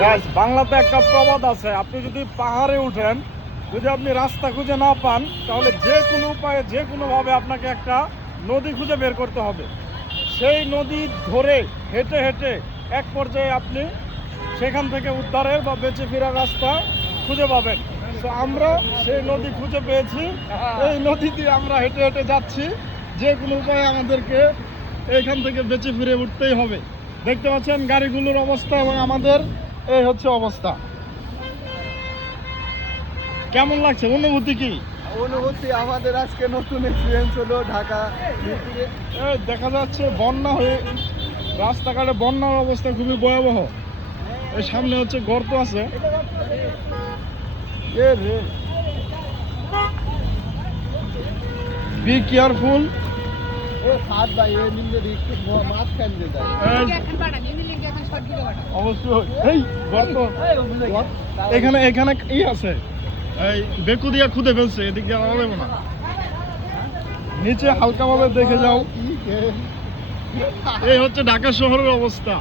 Guys, বাংলাতে একটা প্রবাদ আছে, আপনি যদি পাহাড়ে উঠেন, যদি আপনি রাস্তা খুঁজে না পান, তাহলে যে কোনো উপায়ে যে কোনোভাবে আপনাকে একটা নদী খুঁজে বের করতে হবে। সেই নদী ধরে হেঁটে হেঁটে এক পর্যায়ে আপনি সেখান থেকে উদ্ধারের বা বেঁচে ফেরার রাস্তা খুঁজে পাবেন। তো আমরা সেই নদী খুঁজে পেয়েছি, এই নদী দিয়ে আমরা হেঁটে হেঁটে যাচ্ছি। যে কোনো উপায়ে আমাদেরকে এইখান থেকে বেঁচে ফিরে উঠতেই হবে। দেখতে পাচ্ছেন গাড়িগুলোর অবস্থা এবং আমাদের এই হচ্ছে অবস্থা। কেমন লাগছে, অনুভূতি কি? অনুভূতি আমাদের আজকে নতুন এক্সপিরিয়েন্স হলো ঢাকা মিরপুরে। এই দেখা যাচ্ছে বন্যা হয়ে রাস্তাঘাটে বন্যার অবস্থা খুবই ভয়াবহ। এই সামনে হচ্ছে গর্ত আছে। এ রে, বি কেয়ারফুল। সাত ভাই এ নিম্নে একটু মাছ খান যে যায়। অবশ্যই এই গর্ত, এখানে এখানে ই আছে, এই বেকু দিয়া খুদে ফেলছে, এদিক দিয়ে যাওয়া যাবে না। নিচে হালকা ভাবে দেখে যাও। এই হচ্ছে ঢাকা শহরের অবস্থা।